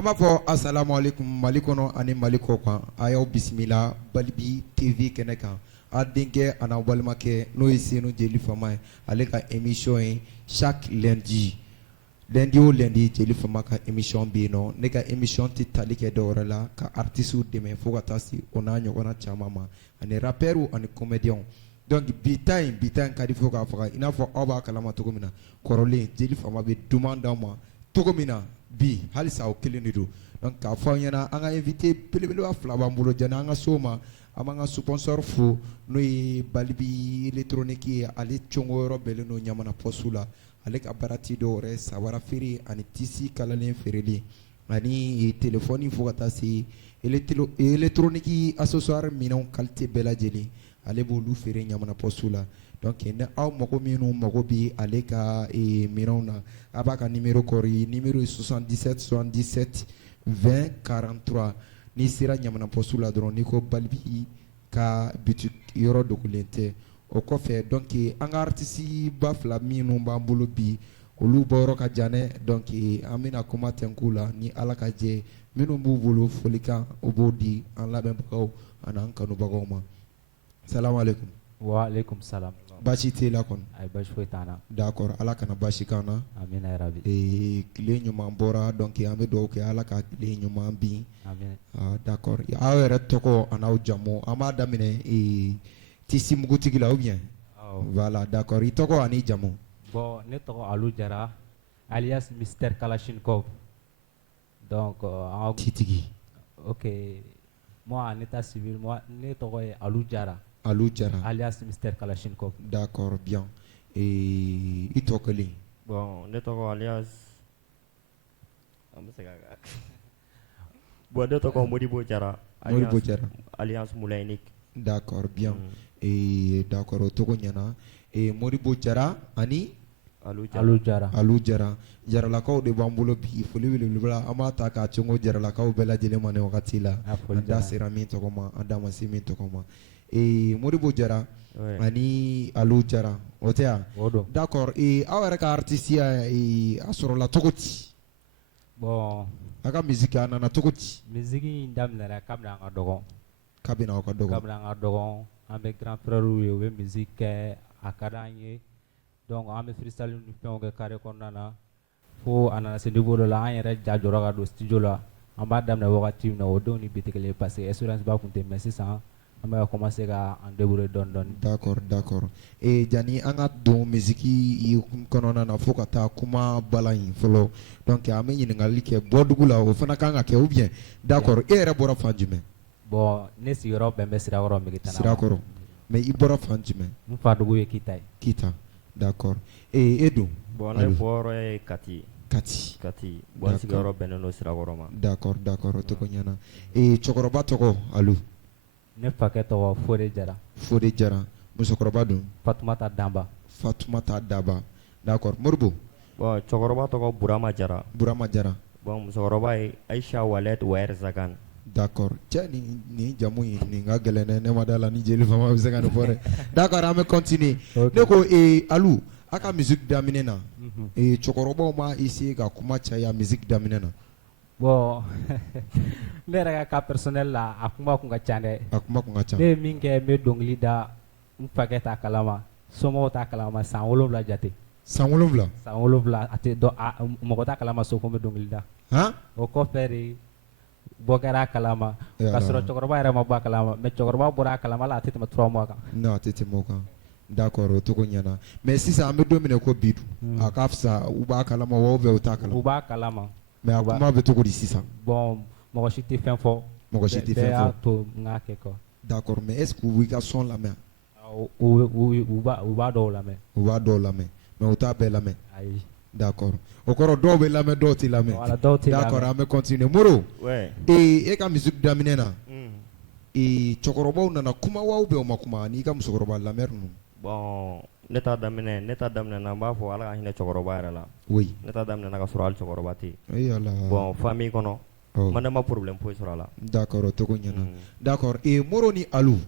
An b'a fɔ assalamu alaikum Mali kɔnɔ ani Mali kɔ kan a y'aw bisimila Balibi TV kɛnɛ kan a denkɛ a n'aw balimakɛ n'o ye Senu Jeli Fama ye ale ka émission ye chaque lundi o lundi Jeli Fama ka émission bɛ yen nɔ ne ka émission tɛ tali kɛ dɔwɛrɛ la ka artistes dɛmɛ fo ka taa se o n'a ɲɔgɔnna caman ma ani rappeurs ani comédiens donc bi ta in ka di fo k'a faga i n'a fɔ aw b'a kalama cogo min na kɔrɔlen Jeli Fama bɛ duman d'aw ma cogo min na bi halisa o kelen de don donc k'a fɔ aw ɲɛna an ka invité belebeleba fila b'an bolo janni an ka se o ma an b'an ka sponsor fo n'o ye Balibi électronique ye ale congo yɔrɔ bɛɛlen don Ɲamana poste la ale ka baara ti dɔwɛrɛ sabara feere ani tisi kalalen feereli ani téléphone fo ka taa se électronique accessoire minɛnw qualité bɛɛ lajɛlen ale b'olu feere Ɲamana poste la donc ni aw mago minnu mago bɛ ale ka minɛnw na a b'a ka numéro kɔri numéro 77 77 20 43 n'i sera Ɲamana poste la dɔrɔn n'i ko Balibi ka boutique yɔrɔ dogolen tɛ o kɔfɛ donc an ka artiste ba fila minnu b'an bolo bi olu bɔyɔrɔ ka jan dɛ donc an bɛna kuma tɛnku la ni Ala ka jɛ minnu b'u bolo folikan o b'o di an lamɛnbagaw ani an kanubagaw ma salamu alaikum. Wa alaikum salam. Baasi t'i la kɔni. Ayi baasi foyi t'an na. D'accord Ala kana baasi k'an na. Amina yarabi. Tile ɲuman bɔra donc an bɛ dugawu kɛ Ala ka tile ɲuman bin. Amina. D'accord aw yɛrɛ tɔgɔ a n'aw jamu an b'a daminɛ tisi mugutigi la ou bien. Voilà d'accord i tɔgɔ ani jamu. Bon ne tɔgɔ Alu Jara alias Mr Kalashnikov donc titigi. Ok moi en état civil moi ne tɔgɔ ye Alu Jara. Alu Jara alias Mr Kalashnikov. D'accord bien i tɔgɔ kelen. Bon ne tɔgɔ alias bon ne tɔgɔ Modibo Jara alias Moulainik. D'accord bien d'accord o tɔgɔ ɲɛna Modibo Jara ani Alu Jara jaralakaw de b'an bolo bi foli weleweleba an b'a ta k'a cɔngɔ jaralakaw bɛɛ lajɛlen ma nin wagati la an da sera min tɔgɔ ma an da ma se min tɔgɔ ma Modibo Jara ani Alu Jara o tɛ yan d'accord aw yɛrɛ ka artiste a sɔrɔla cogo di bon a ka musique a nana cogo di musique in daminɛra kabini an ka dɔgɔ kabini aw ka dɔgɔ an bɛ grand frère ye u bɛ musique kɛ a ka d'an ye donc an bɛ freestyle ni fɛnw kɛ carré kɔnɔna na fo a nana se niveau dɔ la an yɛrɛ ja jɔra ka don studio la an b'a daminɛ wagati min na o denw ni bi tɛ kelen ye parce que expérience ba tun tɛ mais sisan an bɛ ka commencer ka an débrouiller dɔɔni dɔɔni. D'accord jani an ka don musique kɔnɔna na fo ka taa kuma bala in fɔlɔ donc an bɛ ɲininkali kɛ bɔdugu la o fana kan ka kɛ ou bien d'accord e yɛrɛ bɔra fan jumɛn. Bon ne sigiyɔrɔ bɛn bɛ Sirakɔrɔ Megitana. Sirakɔrɔ mais i bɔra fan jumɛn. N fa dugu ye Kita ye. Kita d'accord e dun. Bon ne bɔyɔrɔ ye Kati. Bon sigiyɔrɔ bɛnnen don Sirakɔrɔ ma. D'accord o tɔgɔ ɲɛna cɛkɔrɔba tɔgɔ Alu. Ne fakɛ tɔgɔ Fode Jara musokɔrɔba dun. Fatumata Daba d'accord Moribo. Bon cɛkɔrɔba tɔgɔ Burama Jara. Bon musokɔrɔba ye Aisha Walet Wayer Zagan. D'accord cɛ nin jamu in nin ka gɛlɛn ne ma da la ni Jeli Fama bɛ se ka nin fɔ dɛ d'accord an bɛ continuer ne ko Alu a ka musique daminɛ na cɛkɔrɔbaw ma essayer ka kuma caya musique daminɛ na. Bon ne yɛrɛ ka cas personnel la a kuma kun ka ca dɛ. Ne ye min kɛ n bɛ dɔnkili da n fakɛ t'a kalama somɔgɔw t'a kalama san 7 jate. San 7 a tɛ mɔgɔ t'a kalama so ko n bɛ dɔnkili da. O kɔfɛ de bɔ kɛra a kalama ka sɔrɔ cɛkɔrɔba yɛrɛ ma bɔ a kalama mais cɛkɔrɔba bɔra a kalama la a tɛ tɛmɛ 3 mois kan. Non a tɛ tɛmɛ o kan d'accord o tɔgɔ ɲɛna mais sisan an bɛ don min na ko bi a ka fisa u b'a kalama wa ou bien u t'a kalama. U b'a kalama. mais a kuma bɛ cogo di sisan. Bon mɔgɔ si tɛ fɛn fɔ. bɛɛ y'a to n k'a kɛ quoi. d'accord mais est ce que u b'i ka son lamɛn. u b'a dɔw lamɛn. mais u t'a bɛɛ lamɛn. ayi. d'accord o kɔrɔ dɔw bɛ lamɛn dɔw tɛ lamɛn. d'accord an bɛ continuer Moro. e ka musique daminɛ na cɛkɔrɔbaw nana kuma wa ou bien u ma kuma n'i ka musokɔrɔba lamɛn ninnu. Bon ne ta daminɛ na n b'a fɔ Ala ka hinɛ cɛkɔrɔba yɛrɛ la. oui ne ta daminɛ na ka sɔrɔ hali cɛkɔrɔba tɛ yen. Bon famille kɔnɔ man ne ma problème foyi sɔrɔ a la. d'accord o tɔgɔ ɲɛna d'accord Moro ni Alu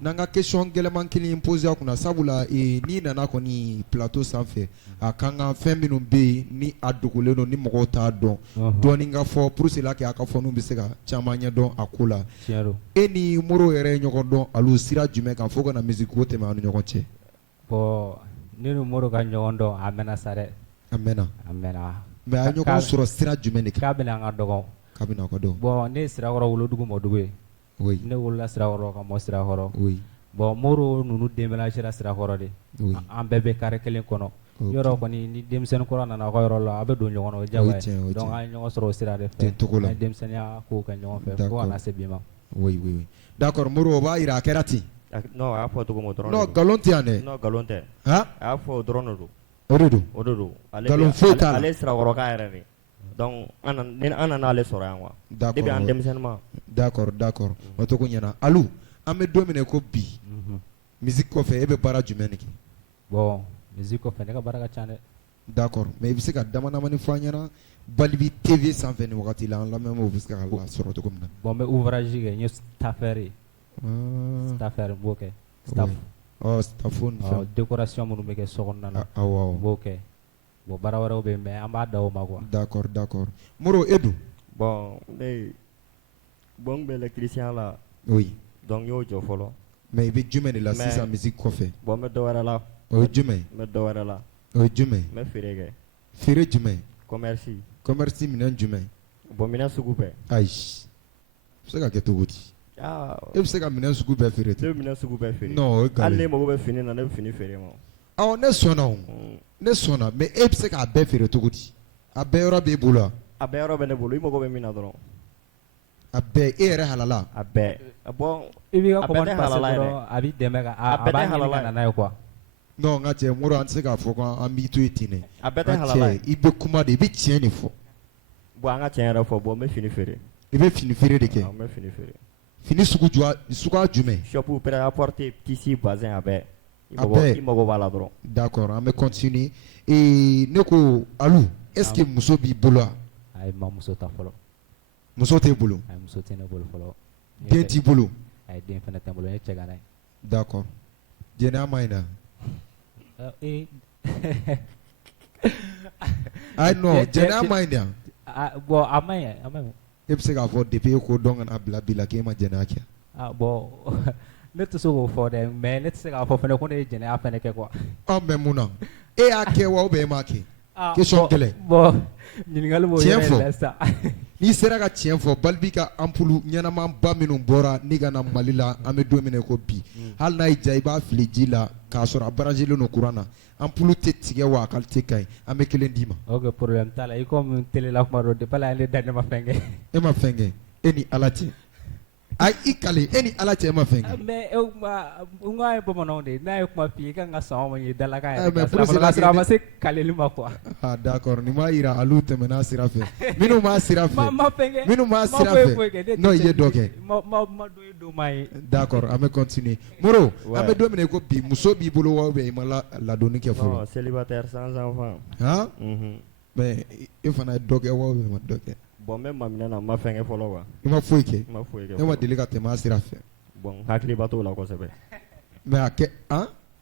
Nanga question gɛlɛman kelen posé a kunna sabula ni nana kɔni plateau sanfɛ a kan ka fɛn minnu bɛ yen ni a dogolen don ni mɔgɔw t'a dɔn dɔɔni ka fɔ pour cela que a ka fɔ n'u bɛ se ka caman ɲɛdɔn a ko la e ni Moro yɛrɛ ye ɲɔgɔn dɔn alu sira jumɛn kan fo kana musique ko tɛmɛ aw ni ɲɔgɔn cɛ. Bon ni Moro ka ɲɔgɔn dɔn a mɛnna sa dɛ. A mɛnna. Mais a ɲɔgɔn sɔrɔ sira jumɛn de kan. K'a bɛna an ka dɔgɔn. K'a bɛna aw ka dɔgɔn. Bon ne Sirakɔrɔ wolodugu Mɔdugu ye. Oui. Ne wolola Sirakɔrɔ ka mɔ Sirakɔrɔ. Oui. Bon Moro ninnu déménagera Sirakɔrɔ de. Oui. An bɛɛ bɛ carré kelen kɔnɔ. Yɔrɔ kɔni ni denmisɛnnin kura nana aw ka yɔrɔ la a bɛ don ɲɔgɔn na o ye diyagoya ye. Donc an ye ɲɔgɔn sɔrɔ o sira de fɛ. An ye denmisɛnninya kow kɛ ɲɔgɔn fɛ fo ka na se bi ma. Oui. D'accord Moro o b'a jira a kɛra ten. Non a y'a fɔ cogo min dɔrɔn. Non nkalon tɛ yan dɛ. Non nkalon tɛ. Han. A y'a fɔ o dɔrɔn de don. O de don. Nkalon foyi t'a la. Ale Sirakɔrɔka yɛrɛ de. Donc an nana ale sɔrɔ yan quoi. Depuis an denmisɛnninma. D'accord. O to ko ɲɛna Alu an bɛ don min na ko bi musique kɔfɛ e bɛ baara jumɛn de kɛ. Bon musique kɔfɛ ne ka baara ka ca dɛ. D'accord mais i bɛ se ka damadamani fɔ an ɲɛna Balibi TV sanfɛ nin wagati la an lamɛnbaaw bɛ se ka lasɔrɔ cogo min na. Bon n bɛ ouvrage kɛ n ye staffeur ye. Staffeur n b'o kɛ. Staff. Staffo ni fɛn. Décoration minnu bɛ kɛ so kɔnɔna na. Awɔ. n b'o kɛ. Bon baara wɛrɛw bɛ yen mais an b'a da o ma quoi. D'accord. Moro e dun. Bon n bɛ électricien la. Oui. Donc n y'o jɔ fɔlɔ. Mais i bɛ jumɛn de la sisan musique kɔfɛ. Bon n bɛ dɔ wɛrɛ la. O ye jumɛn. n bɛ dɔ wɛrɛ la. O ye jumɛn. n bɛ feere kɛ. Feere jumɛn. Commerce minɛn jumɛn. Bon minɛn sugu bɛɛ. Ayi. bɛ se ka kɛ cogo di. E bɛ se ka minɛn sugu bɛɛ feere ten. Ne bɛ minɛn sugu bɛɛ feere. Non o ye nkalon ye. Hali ne mago bɛ fini na ne bɛ fini feere ma. Awɔ ne sɔnna o. Ne sɔnna mais e bɛ se k'a bɛɛ feere cogo di. A bɛɛ yɔrɔ b'e bolo wa. A bɛɛ yɔrɔ bɛ ne bolo i mago bɛ min na dɔrɔn. A bɛɛ e yɛrɛ halala. A bɛɛ. Bon i b'i ka commande passer dɔrɔn a b'i dɛmɛ ka a b'a ɲini ka na n'a ye quoi. Non n ka cɛ Moro an tɛ se k'a fɔ k'an b'i to yen ten dɛ. A bɛɛ tɛ halala ye. I bɛ kuma de i bɛ tiɲɛ de fɔ. Bon an ka tiɲɛ yɛrɛ fɔ bon n bɛ fini feere. I bɛ fini feere de kɛ. N bɛ fini feere. Fini suguya jumɛn. Shop prêt-à-porter tissu bazin a bɛɛ. A bɛɛ i mago b'a la dɔrɔn. D'accord an bɛ continuer ne ko Alu est-ce que muso b'i bolo wa. Ayi ma muso ta fɔlɔ. Muso t'e bolo. Ayi muso tɛ ne bolo fɔlɔ. Den t'i bolo. Ayi den fana tɛ n bolo n ye cɛ gana ye. D'accord jɛnɛya ma ɲi na. Ayi non jɛnɛya ma ɲi na. Bon a ma ɲi a ma ɲi. E bɛ se k'a fɔ depuis e ko dɔn ka na bila bi la k'e ma jɛnɛya kɛ. Bon ne tɛ se k'o fɔ dɛ mais ne tɛ se k'a fɔ fana ko ne ye jɛnɛya fana kɛ quoi. Mais mun na e y'a kɛ wa ou bien e m'a kɛ. Question gɛlɛn. Bon ɲininkali b'o yɔrɔ la sa. N'i sera ka tiɲɛ fɔ Balibi ka ampoule ɲɛnamanba minnu bɔra ni ka na Mali la an bɛ don min na ko bi hali n'a y'i diya i b'a fili ji la k'a sɔrɔ a branchelen don courant na ampoule tɛ tigɛ wa a qualité ka ɲi an bɛ kelen d'i ma. Ok problème t'a la i comme télé la kuma dɔ depuis la ne da ne ma fɛn kɛ. E ma fɛn kɛ e ni Ala cɛ. Ayi i kale e ni Ala cɛ e ma fɛn kɛ. Mais n ko an ye bamananw de ye n'a ye kuma f'i ye i kan ka sɔn o ma ɲɛ dalakan yɛrɛ ka sɔrɔ a ma se kaleli ma quoi. D'accord nin b'a jira Alu tɛmɛna sira fɛ minnu b'a sira fɛ ma fɛn kɛ minnu b'a sira fɛ n'o ye dɔ kɛ. ma don ye don maa ye. D'accord an bɛ continuer Moro an bɛ don min na ko bi muso b'i bolo wa ou bien i ma ladonni kɛ fɔlɔ. Non célibataire sans enfant. Mais e fana ye dɔ kɛ wa ou bien i ma dɔ kɛ. Bon n bɛ maminɛ na n ma fɛn kɛ fɔlɔ quoi. I ma foyi kɛ. n ma foyi kɛ. Ne ma deli ka tɛmɛ a sira fɛ. Bon hakiliba t'o la kosɛbɛ. Mais a kɛ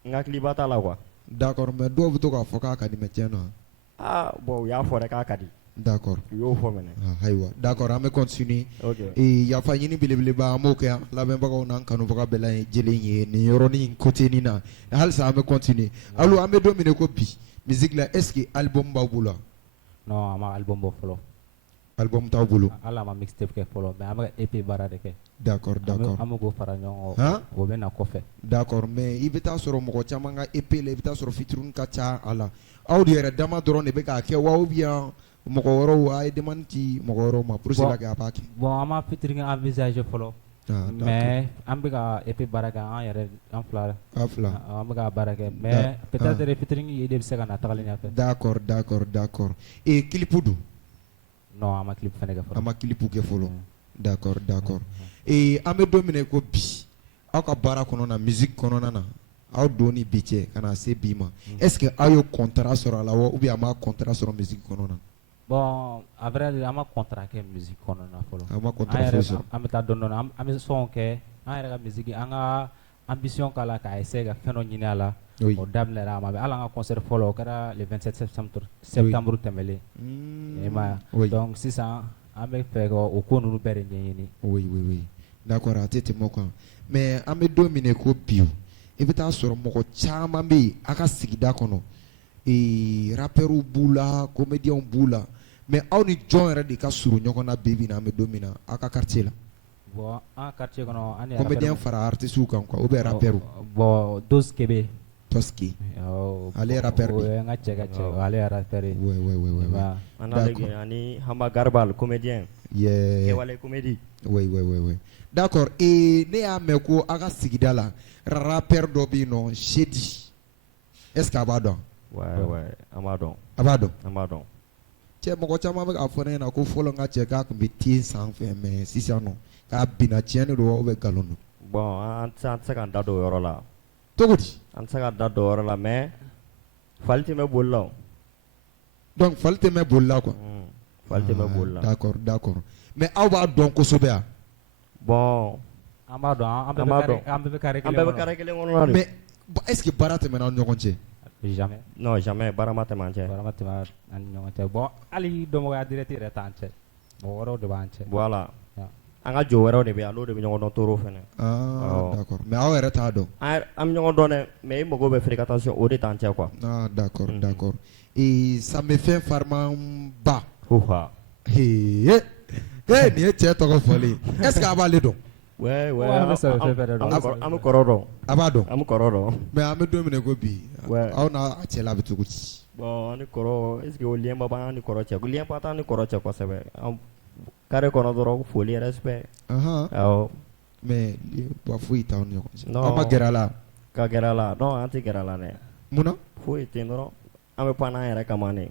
n hakiliba t'a la quoi. D'accord mais dɔw bɛ to k'a fɔ k'a ka di mais tiɲɛ na. Bon u y'a fɔ dɛ k'a ka di. D'accord u y'o fɔ mɛnɛ. Ayiwa d'accord an bɛ continuer. Yafa ɲini belebeleba an b'o kɛ yan lamɛnbagaw n'an kanubaga bɛɛ lajɛlen ye nin yɔrɔnin côté nin na halisa an bɛ continuer. Alu an bɛ don min na ko bi musique la est-ce que album b'aw bolo wa. Non a ma album bɔ fɔlɔ. Album t'aw bolo. Hali a ma mixtape kɛ fɔlɔ mais an bɛ ka EP baara de kɛ. D'accord an bɛ k'o fara ɲɔgɔn kan o bɛ na kɔfɛ. D'accord mais i bɛ taa sɔrɔ mɔgɔ caman ka EP la i bɛ taa sɔrɔ featuring ka ca a la aw de yɛrɛ dama dɔrɔn de bɛ k'a kɛ wa ou bien mɔgɔ wɛrɛw a ye demande ci mɔgɔ wɛrɛw ma pour cela que a b'a kɛ. Bon an ma featuring envisager fɔlɔ. Mais an bɛ ka EP baara kɛ an yɛrɛ an fila. An bɛ ka baara kɛ mais peut-être featuring ye de bɛ se ka na tagalen ɲɛfɛ. D'accord clip dun. Non an ma clip fana kɛ fɔlɔ. An ma clip kɛ fɔlɔ. D'accord an bɛ don min na ko bi aw ka baara kɔnɔna musique kɔnɔna na aw don ni bi cɛ ka na se bi ma est-ce que aw ye contrat sɔrɔ a la wa ou bien a ma contrat sɔrɔ musique kɔnɔna. Bon à vrai dire an ma contrat kɛ musique kɔnɔna fɔlɔ. An ma contrat foyi sɔrɔ. An bɛ taa dɔɔnin dɔɔnin an bɛ son kɛ an yɛrɛ ka musique an ka ambition k'a la k'a essayer ka fɛn dɔ ɲini a la Oui. o daminɛra a ma bɛn hali an ka concert fɔlɔ o kɛra le 27 septembre tɛmɛlen i m'a ye Oui. donc sisan an bɛ fɛ ka o ko ninnu bɛɛ de ɲɛɲini Oui, oui, oui. D'accord, a tɛ tɛmɛ o kan. Mais an bɛ don min na i ko bi, i bɛ taa sɔrɔ mɔgɔ caman bɛ yen a ka sigida kɔnɔ. Rappeurs b'u la, comédiens b'u la. Mais aw ni jɔn yɛrɛ de ka surun ɲɔgɔn na bi bi in na an bɛ don min na a ka quartier la. bon an ka quartier kɔnɔ an ni Comédien fara artistes kan quoi, ou bien rappeurs. bon Dose Kebe Toski. awɔ Ale ye rappeur o de. ye n ka cɛ ka cɛ ale ye rappeur ye Ouais, ouais, ouais, ouais. Bah, Analege ani Hamba Garbal comédien. Yeah. Kewale comédie. Oui, oui, oui, oui. D'accord. Et ne y'a mɛn ko a ka sigida la rappeur dɔ bɛ yen nɔ Shedi. Est-ce que a b'a dɔn? Ouais, ouais, an b'a dɔn. A b'a dɔn. An b'a dɔn. Cɛ mɔgɔ caman bɛ k'a fɔ ne ɲɛna ko fɔlɔ n ka cɛ k'a tun bɛ ten sanfɛ mais sisan nɔ k'a binna tiɲɛ de don ou bien nkalon don. Bon, an tɛ se k'an da don o yɔrɔ la. Cogo di? An tɛ se ka da don o yɔrɔ la mais fali tɛ mɛn boli la o. Donc fali tɛ mɛn boli la quoi. Fali tɛ mɛn boli la. D'accord, d'accord. Mais aw b'a dɔn kosɛbɛ yan. Bon, an b'a dɔn an an b'a dɔn. bɛɛ bɛ carré An kelen bɛɛ bɛ kɔnɔ carré kelen kɔnɔ de. Mais est-ce que baara tɛmɛna aw ni ɲɔgɔn cɛ? jamais Non, jamais baara ma tɛmɛ an cɛ. baara ma tɛmɛ an ni ɲɔgɔn cɛ bon hali dɔnbagaya direct yɛrɛ t'an cɛ mɔgɔ wɛrɛw de b'an cɛ Voilà. Ya. An ka jɔ wɛrɛw de bɛ yen n'o de bɛ ɲɔgɔn dɔn toro fɛnɛ. Ah, d'accord. Mais aw yɛrɛ t'a dɔn. An bɛ ɲɔgɔn dɔn dɛ mais i mago bɛ fréquentation o de t'an cɛ quoi. Ah, d'accord, d'accord. Et ça me fait farman ba. Huha. Hey, nin ye cɛ tɔgɔ fɔlen. Est-ce que a b'ale dɔn? Ouais, ouais. an bɛ sɛbɛn fɛn bɛɛ de dɔn An bɛ kɔrɔ dɔn. A b'a dɔn. An bɛ kɔrɔ dɔn. Mais an bɛ don min na ko bi, Ouais. aw n'a cɛ la bɛ cogo di? Bon, an ni kɔrɔ est ce que o lien ba b'an ni kɔrɔ cɛ? Lien ba t'an ni kɔrɔ cɛ kosɛbɛ. Carré kɔnɔ dɔrɔn foli respect. Awɔ. Mais ba foyi t'aw ni ɲɔgɔn cɛ. Non. Aw ma gɛrɛ a la? Ka gɛrɛ a la. Non, an tɛ gɛrɛ a la dɛ. Munna? Foyi tɛ yen dɔrɔn. An bɛ pan n'an yɛrɛ kama ne.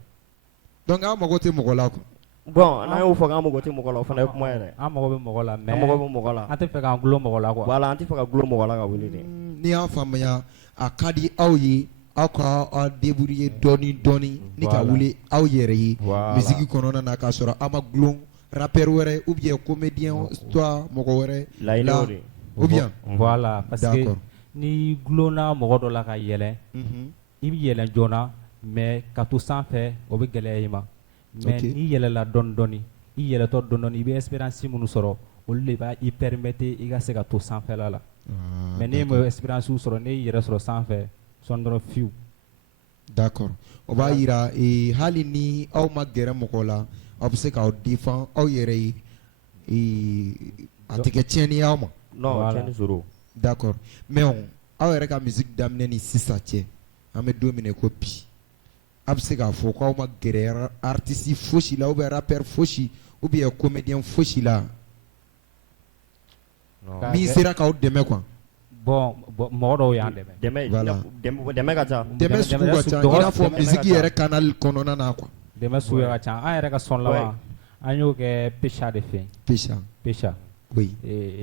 Donc aw mago tɛ mɔgɔ la quoi. Bon, n'an y'o fɔ k'an mago tɛ mɔgɔ la o fana ye kuma yɛrɛ. an mago bɛ mɔgɔ la mais An mago bɛ mɔgɔ la. an tɛ fɛ k'an gulon mɔgɔ la quoi Voilà, an tɛ fɛ ka gulon mɔgɔ la ka wuli de. N'i y'a faamuya a ka di aw ye aw ka aw débrouiller dɔɔni dɔɔni ni ka Voilà. wuli aw yɛrɛ ye Voilà. musique kɔnɔna na k'a sɔrɔ aw ma gulon rappeur wɛrɛ ou bien comédien soit mɔgɔ wɛrɛ Laɲini la y'o de. ou bien. voilà parce que D'accord. ni gulonna mɔgɔ dɔ la ka yɛlɛ Mhm. i bɛ yɛlɛ joona mais ka to sanfɛ o bɛ gɛlɛya i ma mais Ok. n'i yɛlɛla dɔɔni dɔɔni i yɛlɛtɔ dɔɔni dɔɔni i bɛ expérience minnu sɔrɔ olu de b'a i permettre i ka se ka to sanfɛla la Ah, mais n'i d'accord. ma expérience sɔrɔ n'i y'i yɛrɛ sɔrɔ sanfɛ sɔn dɔrɔn fiwu D'accord. O b'a yira hali ni aw ma gɛrɛ mɔgɔ la aw bɛ se k'aw défend aw yɛrɛ ye a tɛ kɛ tiɲɛni ye aw ma. Non, Voilà. tiɲɛ ni sɔrɔ. D'accord. Mais aw yɛrɛ ka musique daminɛ ni sisan cɛ an bɛ don min na i ko bi a bɛ se k'a fɔ k'aw ma gɛrɛ artiste fosi la ou bien rappeur fosi ou bien comédien fosi la Non. min sera k'aw dɛmɛ quoi. bon mɔgɔ dɔw y'an dɛmɛ Dɛmɛ Voilà. dɛmɛ ka ca. Dɛmɛ sugu ka ca i dɔgɔ- n'a fɔ dɛmɛ musique ka ca. yɛrɛ canal kɔnɔna na quoi. dɛmɛ suguya ka ca an yɛrɛ ka sɔn laban an y'o kɛ Pecha de fɛ yen Pécha. Pecha Oui,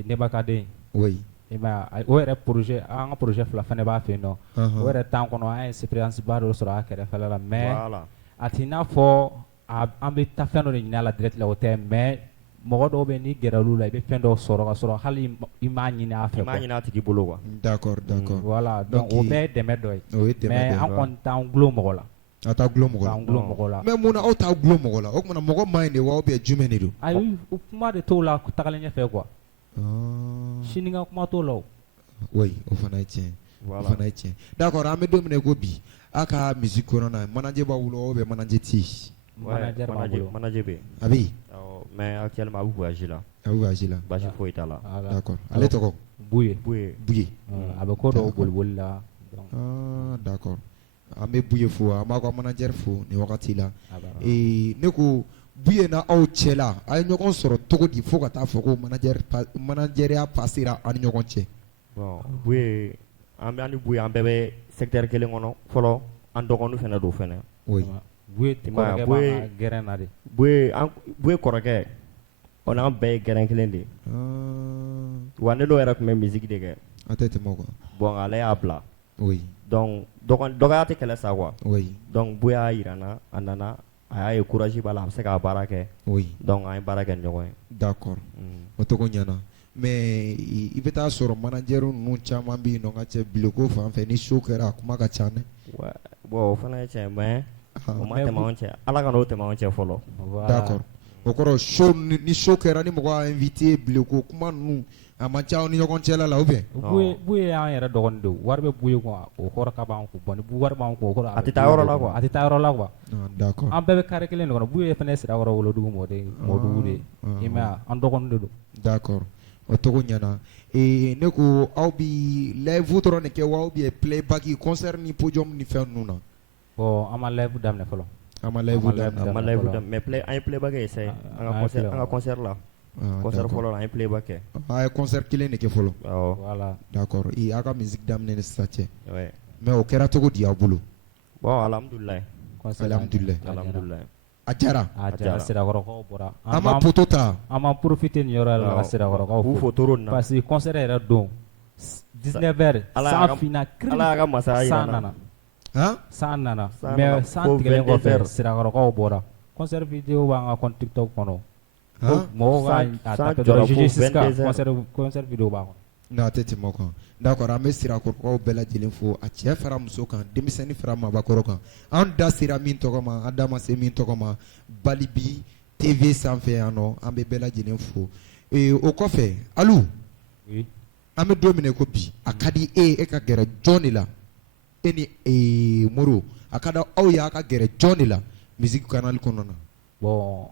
Nebakaden oui. i m'a ye o yɛrɛ projet an ka projet fila fana b'a fɛ yen nɔ o Uh-huh. yɛrɛ temps kɔnɔ an ye expérience ba dɔ sɔrɔ a kɛrɛfɛla la mais Voilà. a t'i n'a fɔ an bɛ taa fɛn dɔ de ɲini a la direct la o tɛ mais mɔgɔ dɔw bɛ n'i gɛrɛ olu la i bɛ fɛn dɔw sɔrɔ ka sɔrɔ hali i m'a ɲini a I fɛ m'a quoi ɲini a tigi bolo quoi. D'accord, d'accord. voilà donc Donc, o bɛɛ ye dɛmɛ dɔ ye O ye dɛmɛ mais dɔ ye. an kɔni t'an gulon mɔgɔ la A t'a gulon mɔgɔ la. k'an gulon mɔgɔ la Mais mun na aw t'a gulon mɔgɔ la o tuma mɔgɔ man ɲi de wa ou bien jumɛn de don. ayi o kuma de t'o la tagalen ɲɛfɛ quoi Ah, sini ka kuma t'o la o oui o fana ye tiɲɛ. O Voilà. fana ye tiɲɛ. D'accord an bɛ don min na i ko bi a ka musique kɔnɔna manager b'aw bolo ou bien manager tɛ yen. manager b'an bolo Manager bɛ yen. A bɛ yen. Awɔ, mais actuellement a bɛ voyage la. A bɛ voyage la. Basi foyi t'a la. Voilà. D'accord ale tɔgɔ Buye Buye. Buye. a bɛ ko dɔw D'accord. boliboli la donc Ah, d'accord an bɛ Buye fo an b'a ka manager fo nin wagati la. a b'a Ne ko Buye na aw cɛ la a ye ɲɔgɔn sɔrɔ cogo di fo ka taa fɔ ko manageria passera an ni ɲɔgɔn cɛ. Bon, Buye an ni Buye an bɛɛ bɛ secteur kelen kɔnɔ fɔlɔ an dɔgɔnin fɛnɛ don fɛnɛ. Oui. Buye kɔrɔkɛ b'an ka gɛrɛn na de Buye kɔrɔkɛ o n'an bɛɛ ye gɛrɛn kelen de ye. Wa ne dɔw yɛrɛ tun bɛ musique de kɛ. A tɛ tɛmɛ o kan. Bon ale y'a bila. Oui. Donc dɔgɔya tɛ kɛlɛ sa quoi. Oui. Donc Buye y'a yira n na a nana a y'a ye courage b'a la a bɛ se k'a baara kɛ. Oui. Donc an ye baara kɛ ni ɲɔgɔn ye. D'accord. O tɔgɔ ɲɛna. mais i bɛ taa sɔrɔ manager ninnu caman bɛ yen nɔ ka cɛ biloko fan fɛ ni show kɛra a kuma ka ca dɛ. Bon o fana ye tiɲɛ mais o ma mais tɛmɛ anw cɛ Ala ka n'o tɛmɛ anw cɛ fɔlɔ. D'accord o kɔrɔ show ni show kɛra ni mɔgɔ y'a invité biloko kuma ninnu a man ca aw ni ɲɔgɔn cɛla la ou bien. Buye y'an yɛrɛ dɔgɔnin de wari bɛ Buye kun o kɔrɔ ka b'an kun bon ni wari b'an kun o kɔrɔ a tɛ taa yɔrɔ la quoi a tɛ taa yɔrɔ la quoi. D'accord an bɛɛ bɛ carré kelen de kɔnɔ Buye fana ye Sirakɔrɔ wolodugu mɔdugu de ye i m'a ye an dɔgɔnin de don. D'accord o togo ɲɛna ne ko aw bi live dɔrɔn de kɛ wa ou bien playback concert ni podium ni fɛn ninnu na. Bon an ma live daminɛ fɔlɔ. An ma live daminɛ mais an ye playback kɛ sai an ka concert la. Concert fɔlɔ la an ye playback kɛ. A ye concert kelen de kɛ fɔlɔ. Voilà. D'accord aw ka musique daminɛ ni sisan cɛ. Ouais. Mais o kɛra cogo di aw bolo. Bon alhamdulillah. Alhamdulillah. A diyara. Sirakɔrɔkaw bɔra. An ma poto ta. An ma profiter nin yɔrɔ la ka Sirakɔrɔkaw fo. Photo na. Parce que concert yɛrɛ don 19h san fina Ala y'a ka masaya san nana. San nana mais san tigɛlen kɔfɛ Sirakɔrɔkaw bɔra. Concert vidéo b'an ka compte TikTok kɔnɔ. Mɔgɔw ka tapé dɔrɔn Gigi Siska concert vidéo b'a kɔnɔ. Non a tɛ tɛmɛ o kan. D'accord an bɛ Sirakɔrɔkaw bɛɛ lajɛlen fo a cɛ fara muso kan denmisɛnnin fara maabakɔrɔ kan. An da sera min tɔgɔ ma an da ma se min tɔgɔ ma Balibi TV sanfɛ yan nɔ an bɛ bɛɛ lajɛlen fo. O kɔfɛ Alu an bɛ don min ko bi a ka di e ka gɛrɛ jɔn de la e ni Moro a ka di aw ye a ka gɛrɛ jɔn de la musique canal kɔnɔ na. Bon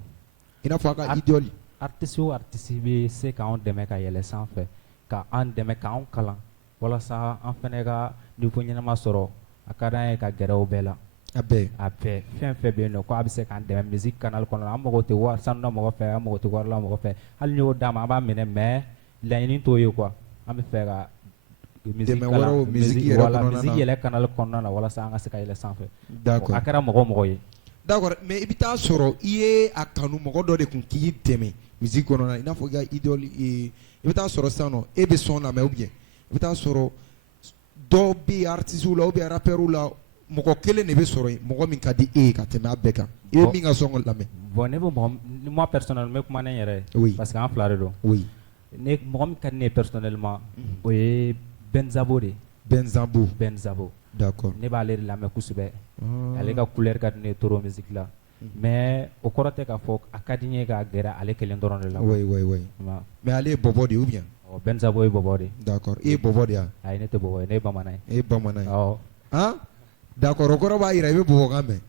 i n'a fɔ a ka idole. Artiste o artiste bɛ se k'anw dɛmɛ ka yɛlɛ sanfɛ ka an dɛmɛ k'anw kalan walasa an fɛnɛ ka niveau ɲɛnama sɔrɔ a ka d'an ye ka gɛrɛ o bɛɛ la. A bɛɛ fɛn fɛn bɛ yen nɔ ko a bɛ se k'an dɛmɛ musique canal kɔnɔ an mago tɛ wari sanu na mɔgɔ fɛ an mago tɛ wari la mɔgɔ fɛ hali ni y'o d'a ma an b'a minɛ mais laɲini t'o ye quoi an bɛ fɛ ka musique yɛlɛ canal kɔnɔna na walasa an ka se ka yɛlɛ sanfɛ. D'accord a kɛra mɔgɔ ye. D'accord mais i bɛ taa sɔrɔ i ye a kanu mɔgɔ dɔ de kun k'i dɛmɛ musique kɔnɔna na i n'a fɔ i ka idole i bɛ taa sɔrɔ sisan nɔ e bɛ son lamɛn ou bien i bɛ taa sɔrɔ dɔw bɛ artistes la ou bien rappeurs la mɔgɔ kelen de bɛ sɔrɔ yen mɔgɔ min ka di e ye ka tɛmɛ a bɛɛ kan i bɛ min ka son lamɛn. Bon ne bɛ moi personnellement n bɛ kuma ne yɛrɛ ye parce que an fila de don. Oui. Ne mɔgɔ min ka di ne ye personnellement o ye Benzabo de ye. Benzabo. D'accord. Ne b'ale de lamɛn kosɛbɛ. Ale ka couleur ka di ne ye trop musique la. Mais o kɔrɔ tɛ k'a fɔ a ka di n ye ka gɛrɛ ale kelen dɔrɔn de la. Oui. Mais ale ye bɔbɔ de ou bien. Benzabo ye bɔbɔ de. D'accord i ye bɔbɔ de ya. Ayi ne tɛ bɔbɔ ye ne ye bamanan ye. E ye bamanan ye. D'accord o kɔrɔ b'a jira i bɛ bɔbɔkan mɛn.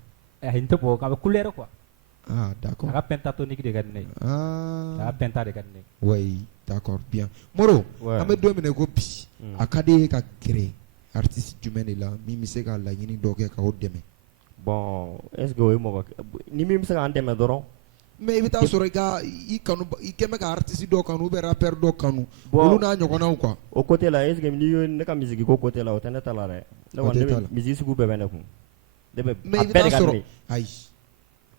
Ayi n tɛ bɔbɔkan mɛn couleur quoi. D'accord. A ka pentatonique de ka di ne ye. A ka penta de ka di ne ye. Oui d'accord bien. Moro an bɛ don min ko bi a ka di e ka gɛrɛ artiste jumɛn de la min bɛ se ka laɲini dɔ kɛ k'aw dɛmɛ. Bon est-ce que o ye mɔgɔ ni min bɛ se k'an dɛmɛ dɔrɔn. Mais i bɛ taa sɔrɔ i kanu i kɛmɛ ka artiste dɔ kanu ou bien rappeur dɔ kanu olu n'a ɲɔgɔnnaw quoi. O côté la est-ce que n'i ye ne ka musique ko côté la o tɛ ne ta la dɛ. Ne kɔni ne bɛ musique sugu bɛɛ bɛ ne kun. Mais i bɛ taa sɔrɔ ayi.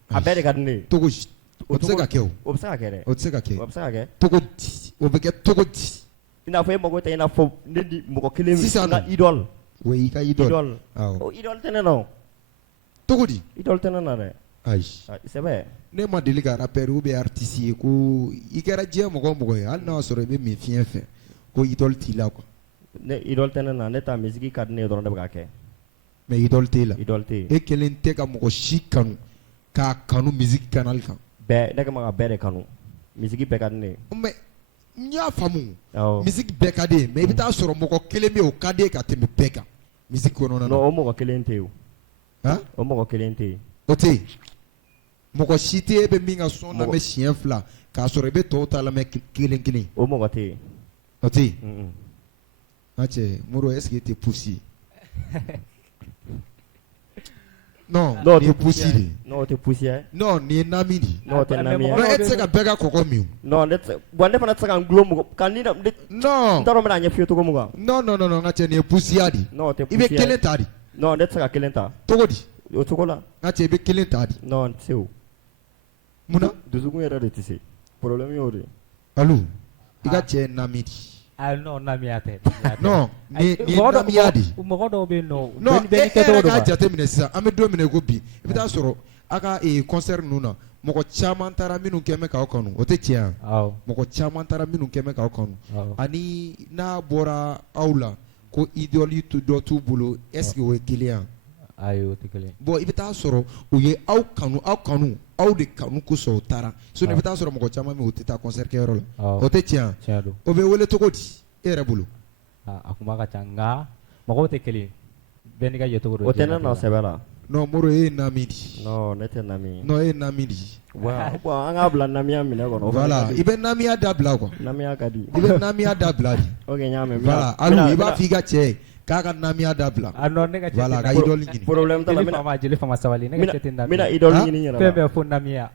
A bɛɛ de ka di ne ye. Togo di o tɛ se ka kɛ o. O bɛ se ka kɛ dɛ. O tɛ se ka kɛ. O bɛ se ka kɛ. Togo di o bɛ kɛ togo di. I n'a fɔ e mago tɛ i n'a fɔ ne di mɔgɔ kelen sisan ka idole. Oui i ka idole. O idole tɛ ne na o. Togo di. Idole tɛ ne na dɛ. Ayi. C'est vrai. Ne ma deli ka rappeur ou bien artiste ye ko i kɛra diɲɛ mɔgɔ o mɔgɔ ye hali n'a y'a sɔrɔ i bɛ min fiɲɛ fɛ ko idole t'i la quoi. Ne idole tɛ ne na ne ta musique ka di ne ye dɔrɔn ne bɛ k'a kɛ. Mais idole t'e la. Idole tɛ yen. E kelen tɛ ka mɔgɔ si kanu k'a kanu musique canal kan. Bɛɛ ne ka ma ka bɛɛ de kanu musique bɛɛ ka di ne ye. Mais n y'a faamu musique bɛɛ ka di ye mais i bɛ taa sɔrɔ mɔgɔ kelen bɛ yen o ka di ye ka tɛmɛ bɛɛ kan musique kɔnɔna na. Non o mɔgɔ kelen tɛ yen o. O mɔgɔ kelen tɛ yen. O tɛ yen mɔgɔ si tɛ e bɛ min ka son lamɛn siɲɛ fila k'a sɔrɔ i bɛ tɔw ta lamɛn kelen kelen. O mɔgɔ tɛ yen. O tɛ yen. N cɛ Moro est-ce que i tɛ pusi. Non nin ye pusi de. Non o tɛ pusi ye. Non nin ye nami de. Non o tɛ nami ye. Non e tɛ se ka bɛɛ ka kɔgɔ min o. Non ne tɛ bon ne fana tɛ se ka n gulon mɔgɔ ka ni na. Non n t'a dɔn n bɛna ɲɛ f'i ye cogo min quoi. Non n ka cɛ nin ye pusiya de. Non o tɛ pusi ye. I bɛ kelen ta de. Non ne tɛ se ka kelen ta. Cogo di. O cogo la. N ka cɛ i bɛ kelen ta de. Non n tɛ se o. Munna. Dusukun yɛrɛ de tɛ se problème y'o de ye. Alu i ka cɛ ye nami de. Non namiya tɛ. Non nin ye namiya de. Mɔgɔ dɔw bɛ yen nɔ. Non e yɛrɛ k'a jateminɛ sisan an bɛ don min na i ko bi i bɛ taa sɔrɔ a ka concert ninnu na mɔgɔ caman taara minnu kɛmɛ k'aw kanu o tɛ tiɲɛ yan mɔgɔ caman taara minnu kɛmɛ k'aw kanu ani n'a bɔra aw la ko idole dɔ t'u bolo est-ce que o ye kelen yan ayi o tɛ kelen bon i bɛ taa sɔrɔ u ye aw kanu aw de kanu kosɔn u taara sinon i bɛ taa sɔrɔ mɔgɔ caman min u tɛ taa concert kɛyɔrɔ la o tɛ tiɲɛ yan o bɛ wele cogo di e yɛrɛ bolo a kuma ka ca nka mɔgɔw tɛ kelen bɛɛ n'i ka yecogo don o tɛ ne nɔ sɛbɛ la non Moro e ye nami di non ne tɛ nami non e ye nami di bon an k'a bila namiya minɛ kɔnɔ voilà i bɛ namiya dabila quoi namiya ka di i bɛ namiya dabila di ok n y'a mɛn voilà Alu i b'a fɔ i ka cɛ ye k'a ka namiya dabila voilà ka idole ɲini problème t'a la jeli fama sabali ne ka cɛ tɛ nami n bɛna idole ɲini n yɛrɛ la fɛn bɛɛ fo namiya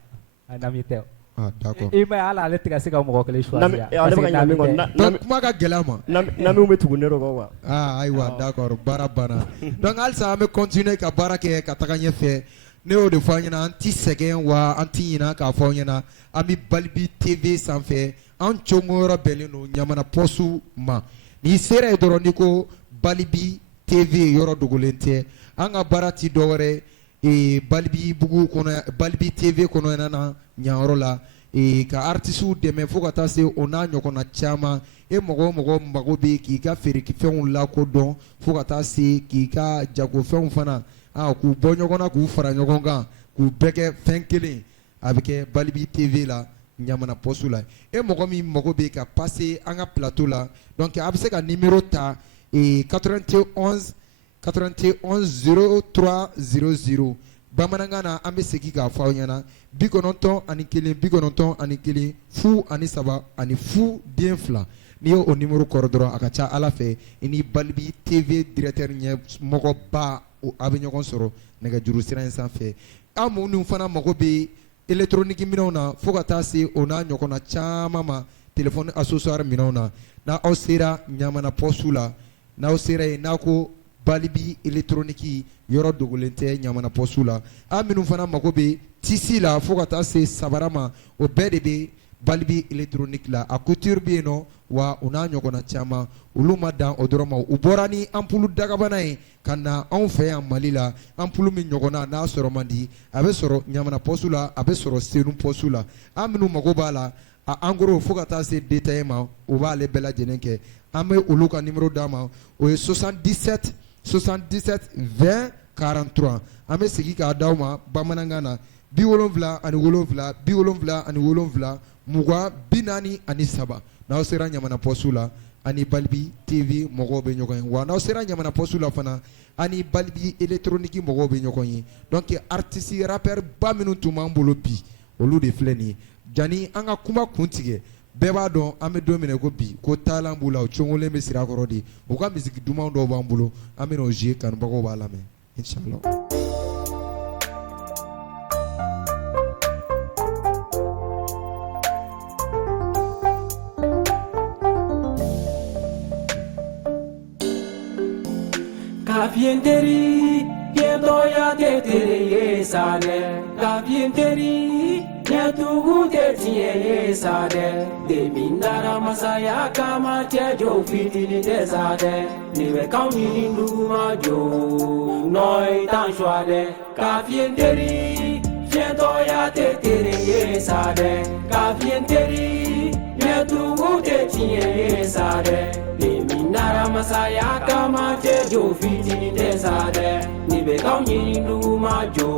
a nami tɛ ah d'accord i m'a ye hali ale tɛ ka se ka mɔgɔ kelen choisir ale bɛ ka ɲami kɔni donc kuma ka gɛlɛn ma namiw bɛ tugu ne de kɔ quoi ah ayiwa d'accord baara banna donc halisa an bɛ continuer ka baara kɛ ka taga ɲɛfɛ ne y'o de fɔ an ɲɛna an ti sɛgɛn wa an ti ɲinɛ k'a fɔ aw ɲɛna an bɛ Balibi TV sanfɛ an cogo yɔrɔ bɛnnen don Ɲamana poste ma n'i sera yen dɔrɔn n'i ko Balibi TV yɔrɔ dogolen tɛ an ka baara ti dɔwɛrɛ Balibi bugu kɔnɔ Balibi TV kɔnɔna na ɲanyɔrɔ la ka artistes dɛmɛ fo ka taa se o n'a ɲɔgɔnna caman e mɔgɔ o mɔgɔ mago bɛ k'i ka feerekɛfɛnw lakodɔn fo ka taa se k'i ka jagofɛnw fana k'u bɔ ɲɔgɔn na k'u fara ɲɔgɔn kan k'u bɛɛ kɛ fɛn kelen a bɛ kɛ Balibi TV la Ɲamana poste la e mɔgɔ min mago bɛ ka passer an ka plateau la donc a bɛ se ka numéro ta 91 0300 bamanankan na an bɛ segin k'a fɔ aw ɲɛna 91 91 fu ani 3 ani fu den 2 n'i y'o numéro kɔrɔ dɔrɔn a ka ca Ala fɛ i ni Balibi TV directeur ɲɛmɔgɔba a bɛ ɲɔgɔn sɔrɔ nɛgɛjuru sira in sanfɛ an minnu fana mago bɛ électronique minɛnw na fo ka taa se o n'a ɲɔgɔnna caman ma téléphone accessoire minɛnw na n'aw sera Ɲamana poste la n'aw sera yen n'a ko Balibi électronique yɔrɔ dogolen tɛ Ɲamana poste la an minnu fana mago bɛ tisi la fo ka taa se sabara ma o bɛɛ de bɛ Balibi électronique la a couture bɛ yen nɔ wa u n'a ɲɔgɔnna caman olu ma dan o dɔrɔn ma u bɔra ni ampoule dagabana ye ka na anw fɛ yan Mali la ampoule min ɲɔgɔnna n'a sɔrɔ man di a bɛ sɔrɔ Ɲamana poste la a bɛ sɔrɔ Senu poste la an minnu mago b'a la a en gros fo ka taa se détail ma o b'ale bɛɛ lajɛlen kɛ an bɛ olu ka numéro d'a ma o ye 77 20 43 an bɛ segin k'a d'aw ma bamanankan na 77 77 20 43 n'aw sera Ɲamana poste la ani Balibi TV mɔgɔw bɛ ɲɔgɔn ye wa n'aw sera Ɲamana poste la fana ani Balibi électronique mɔgɔw bɛ ɲɔgɔn ye donc artiste rappeur ba minnu tun b'an bolo bi olu de filɛ nin ye jani an ka kuma kuntigɛ bɛɛ b'a dɔn an bɛ don minɛ ko bi ko taalan b'u la o cogolen bɛ sira kɔrɔ de u ka misiki duman dɔw b'an bolo an bɛ n'o jouer kanubagaw b'a lamɛn inchallah. Kafienteri, yedoya tetere sade. Kafienteri, yetugu tetie sade. De mindara masaya kama tejo fitini desade. Niwe kauni nduma jo, noi tan shwade. Kafienteri, yedoya tetere sade. Kafienteri, yetugu tetie sade. Nara masaya kama tejo fitini desade ni be kauni nduma jo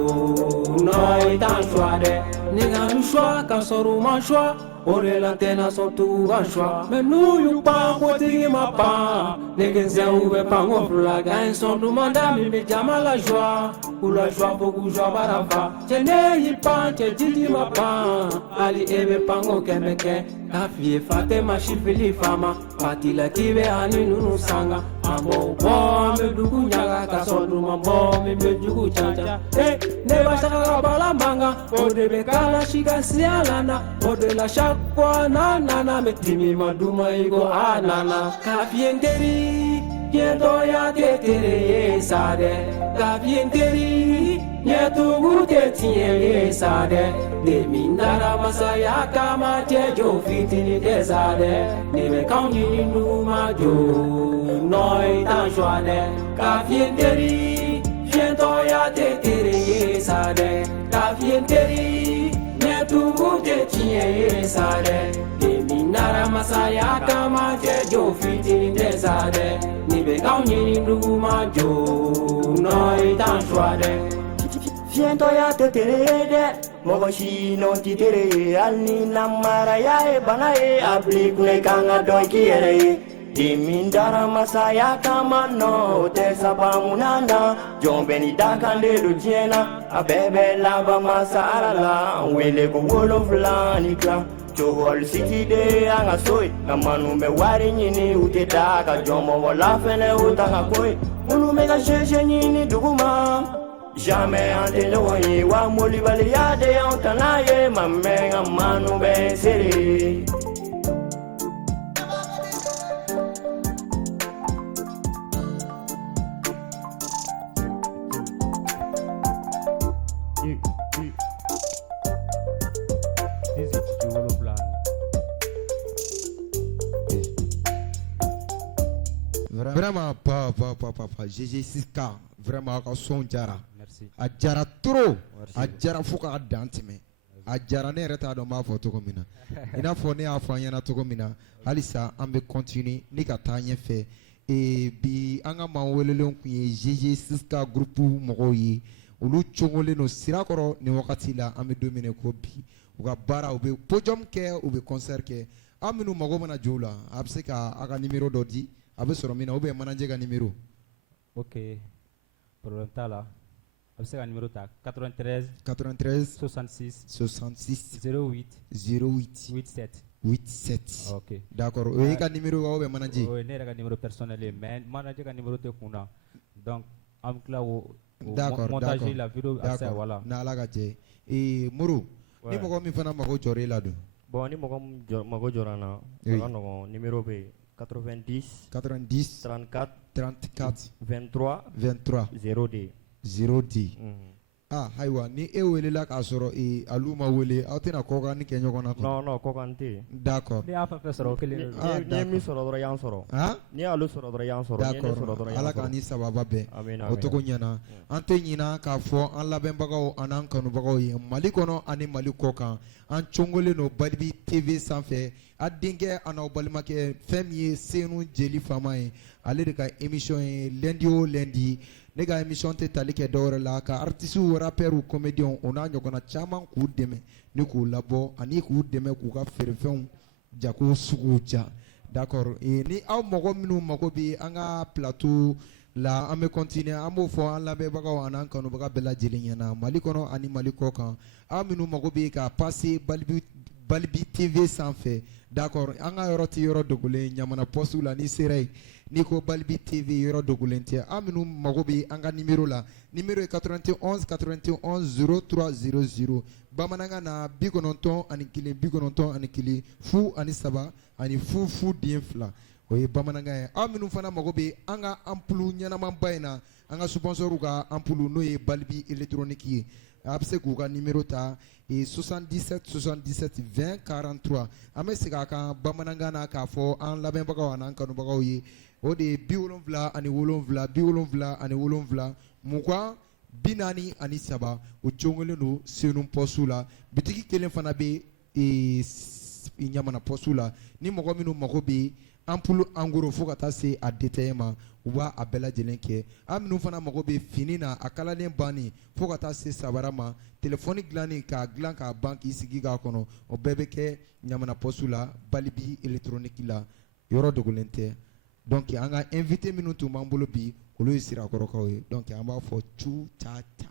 noi tan shwade ni ga shwa ka soru ma shwa ore la tena so tu ga shwa me nu yu pa ko ti ma pa ne gen se u be pa ngo fla ga en son du manda mi be jamala joie ou la joie beaucoup joie barafa tene yi pa te didi ma pa ali ebe pa ngo kemeke ka fie fate ma shifili fama pati la tibe ani nunu sanga amo bo me dugu nyaga ka so du ma bo me dugu chanja ne ba shaka bala manga o de be kala shiga sialana o de la shakwa na na me timi maduma igo anana ka fienderi Yedo ya tetere sade, kavienteri, yetugu tetie sade. De mindara masaya kama tejo fitini desade. Nime kauni numa jo, noi tan shwade. Kavienteri, yedo ya tetere sade, kavienteri, tɛ tiɲɛ ye sa dɛ depi nara masaya kama cɛ jo fitinin tɛ sa dɛ ni bɛ k'aw ɲini duguma jo nɔ i t'an suwa dɛ fiɲɛtɔya tɛ tere ye dɛ mɔgɔ si nɔ ti tere ye hali ni namaraya ye bana ye a bili kunna i kan ka dɔn k'i yɛrɛ ye demin dara masaya kama nɔ o tɛ sababu na na jɔn bɛ ni dakan de do diɲɛ na a bɛɛ bɛ laban masa ala la an wele ko 7 ni tila cohɔli siti de an ka so ye nka manu bɛ wari ɲini u tɛ da ka jɔn mɔgɔ la fɛnɛ o ta ka ko ye minnu bɛ ka sɛsɛ ɲini dugu ma jamais an tɛ ɲɔgɔn ye wa molibaliya de y'an tana ye ma mɛn ka manu bɛ sere Vraiment, pas. GG6K, vraiment, à son jara. Merci. A jara trop. Merci. A jara fo ka dan tɛmɛ. A jara ne yɛrɛ t'a dɔn n b'a fɔ cogo min na. I n'a fɔ ne y'a fɔ an ɲɛna cogo min na. Halisa an bɛ continuer ni ka taa ɲɛfɛ. Bi an ka maa welelen kun ye GG6K groupe mɔgɔw ye. Olu cogolen don sira kɔrɔ nin wagati la an bɛ don min na ko bi. U ka baara u bɛ podium kɛ u bɛ concert kɛ. An minnu mago mana jɔ u la a bɛ se ka a ka numéro dɔ di. A bɛ sɔrɔ min na ou bien manager ka numéro. Ok, problème t'a la. A bɛ se ka numéro ta 93 66 66 08 08 87. 87. Ok. D'accord. O ye ka numéro ou bien manager. O ye ne yɛrɛ ka numéro personnel ye mais manager ka numéro tɛ kun na donc an bɛ tila o montage la vidéo a se voilà. N'Ala ka jɛ ye. Moro ni mɔgɔ min fana mago jɔra e la don. Bon ni mɔgɔ mago jɔra n na a ka nɔgɔn numéro bɛ yen 90 34 23 0D 0D. Ayiwa ni e welela k'a sɔrɔ alu ma wele aw tɛna kɔkan ni kɛ ɲɔgɔn na. non kɔkan tɛ yen. D'accord. N'i y'a fɛn fɛn sɔrɔ o kelen. N'i ye min sɔrɔ dɔrɔn y'an sɔrɔ. N'i y'alu sɔrɔ dɔrɔn y'an sɔrɔ. D'accord. Ala k'an ni sababa bɛn. O togo ɲɛna. An tɛ ɲina k'a fɔ an lamɛnbagaw ani an kanubagaw ye Mali kɔnɔ ani Mali kɔ kan an congolen don Balibi TV sanfɛ a denkɛ a n'aw balimakɛ fɛn min ye Senu Jeli Fama ye ale de ka émission ye lundi o lundi. Ne ka émission tɛ tali kɛ dɔwɛrɛ la ka artistes rappeurs comédiens o n'a ɲɔgɔnna caman k'u dɛmɛ ni k'u labɔ ani k'u dɛmɛ k'u ka feerefɛnw jako suguw ja. D'accord. Ni aw mɔgɔ minnu mago bɛ an ka plateau la an bɛ continuer an b'o fɔ an lamɛnbagaw ani an kanubaga bɛɛ lajɛlen ɲɛna Mali kɔnɔ ani Mali kɔ kan aw minnu mago bɛ ka passer Balibi TV sanfɛ. D'accord. An ka yɔrɔ tɛ yɔrɔ dogolen Ɲamana poste la ni sera yen n'i ko Balibi TV yɔrɔ dogolen tɛ aw minnu mago bɛ an ka numéro la numéro ye 91 91 0300 bamanankan na 91 91 fu ani 3 ani fu den 2 o ye bamanankan ye aw minnu fana mago bɛ an ka ampoule ɲɛnamanba in na an ka sponsor ka ampoule n'o ye Balibi électronique ye a bɛ se k'u ka numéro ta 77 77 20 43 an bɛ segin a kan bamanankan na k'a fɔ an lamɛnbagaw ani an kanubagaw ye o de ye 77 ani 7 ani 7 20 43 o cogolen don Senu poste la bitigi kelen fana bɛ Ɲamana poste la ni mɔgɔ minnu mago bɛ ampoule en gros fo ka taa se a détail ma u b'a a bɛɛ lajɛlen kɛ an minnu fana mago bɛ fini na a kalalen banni fo ka taa se sabara ma telefɔni dilanni k'a dilan k'a ban k'i sigi k'a kɔnɔ o bɛɛ bɛ kɛ Ɲamana poste la Balibi électronique la yɔrɔ dogolen tɛ donc an ka invité minnu tun b'an bolo bi olu ye sirakɔrɔkaw ye donc an b'a fɔ cu ta ta